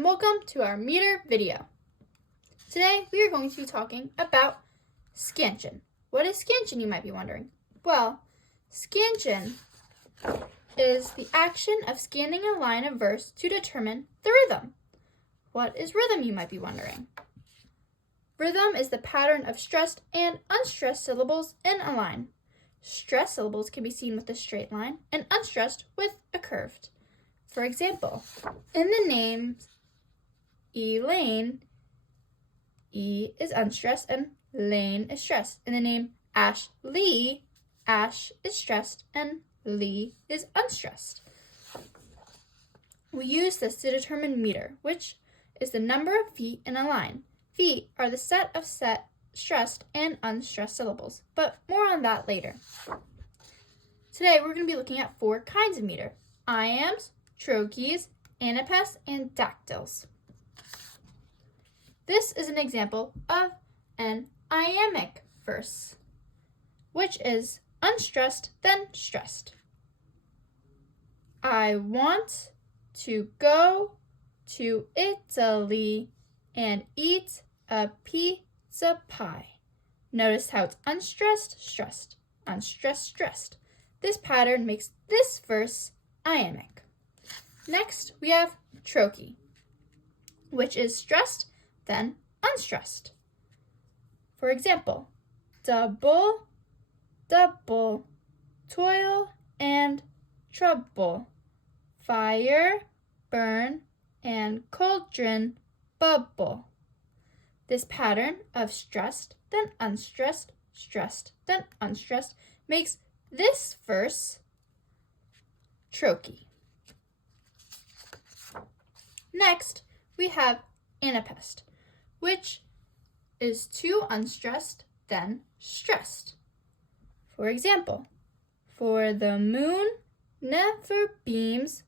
and welcome to our meter video. Today we are going to be talking about scansion. What is scansion, you might be wondering? Well, scansion is the action of scanning a line of verse to determine the rhythm. What is rhythm, you might be wondering? Rhythm is the pattern of stressed and unstressed syllables in a line. Stressed syllables can be seen with a straight line and unstressed with a curved. For example, in the name Elaine, E is unstressed and Lane is stressed. In the name Ashley, Ash is stressed and Lee is unstressed. We use this to determine meter, which is the number of feet in a line. Feet are the set of stressed and unstressed syllables, but more on that later. Today we're going to be looking at 4 kinds of meter: iambs, trochees, anapaests, and dactyls. This is an example of an iambic verse, which is unstressed then stressed. I want to go to Italy and eat a pizza pie. Notice how it's unstressed, stressed, unstressed, stressed. This pattern makes this verse iambic. Next, we have trochee, which is stressed, then unstressed. For example, double, double, toil and trouble, fire, burn, and cauldron, bubble. This pattern of stressed, then unstressed, stressed, then unstressed makes this verse trochee. Next, we have anapaest, which is 2 unstressed, then stressed. For example, for the moon never beams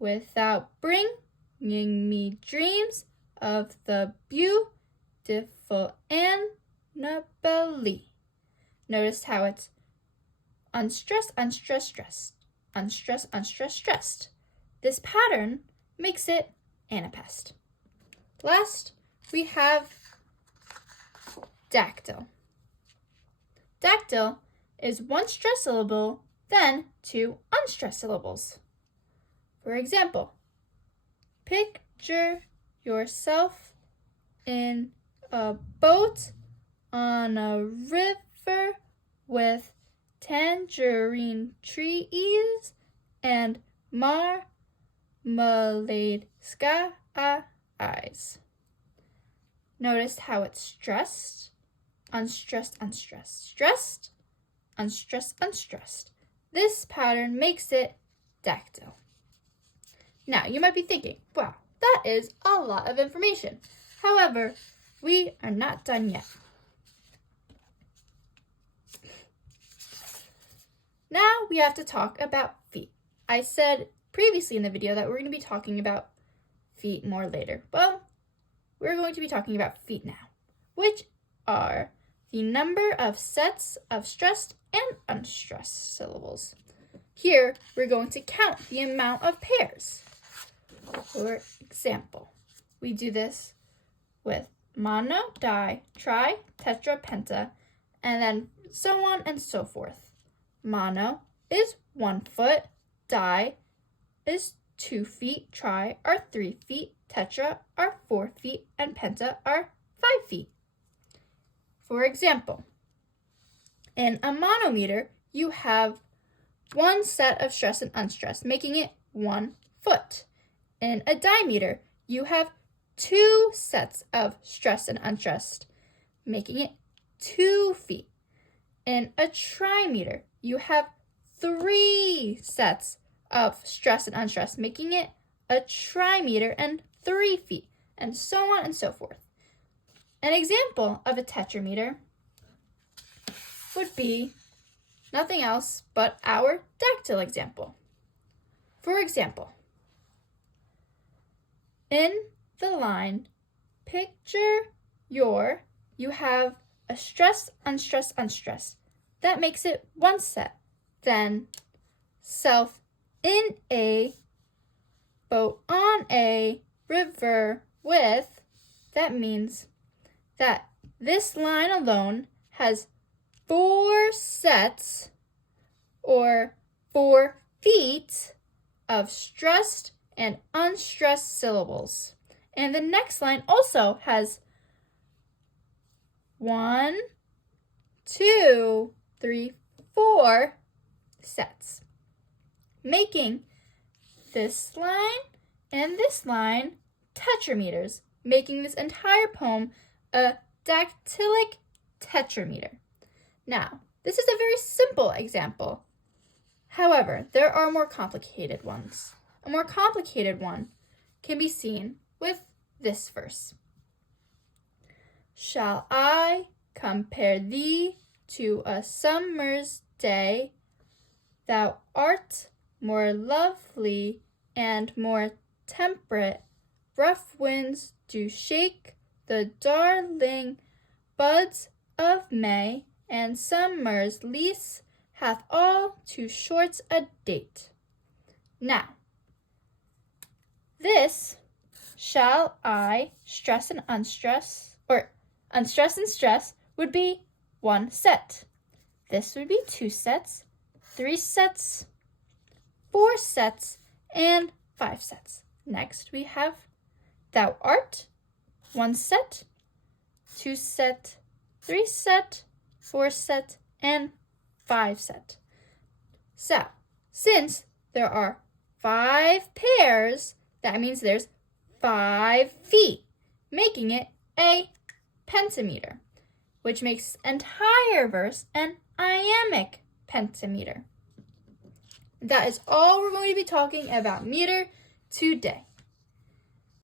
without bringing me dreams of the beautiful Annabelle. Notice how it's unstressed, unstressed, stressed, unstressed, unstressed, stressed. This pattern makes it anapaest. Last, we have dactyl. Dactyl is 1 stressed syllable, then 2 unstressed syllables. For example, picture yourself in a boat on a river with tangerine trees and marmalade skies. Notice how it's stressed, unstressed, unstressed, stressed, unstressed, unstressed. This pattern makes it dactyl. Now, you might be thinking, wow, that is a lot of information. However, we are not done yet. Now we have to talk about feet. I said previously in the video that we're going to be talking about feet more later. Well, we're going to be talking about feet now, which are the number of sets of stressed and unstressed syllables. Here, we're going to count the amount of pairs. For example, we do this with mono, di, tri, tetra, penta, and then so on and so forth. Mono is 1 foot, di is 2 feet, tri are 3 feet, tetra are 4 feet, and penta are 5 feet. For example, in a monometer, you have 1 set of stressed and unstressed, making it 1 foot. In a dimeter, you have 2 sets of stressed and unstressed, making it 2 feet. In a trimeter, you have 3 sets of stressed and unstressed, making it a trimeter and 3 feet, and so on and so forth. An example of a tetrameter would be nothing else but our dactyl example. For example, in the line, picture your, you have a stressed, unstressed, unstressed. That makes it 1 set. Then self in a, boat on a, river width, that means that this line alone has 4 sets or 4 feet of stressed and unstressed syllables. And the next line also has 1, 2, 3, 4 sets, making this line and this line tetrameters, making this entire poem a dactylic tetrameter. Now, this is a very simple example. However, there are more complicated ones. A more complicated one can be seen with this verse. Shall I compare thee to a summer's day? Thou art more lovely and more temperate. Rough winds do shake the darling buds of May, and summer's lease hath all too short a date. Now, this shall I stress and unstress, or unstress and stress, would be 1 set. This would be 2 sets, 3 sets, 4 sets, and 5 sets. Next, we have thou art, 1 set, 2 set, 3 set, 4 set, and 5 set. So, since there are 5 pairs, that means there's 5 feet, making it a pentameter, which makes the entire verse an iambic pentameter. That is all we're going to be talking about meter today.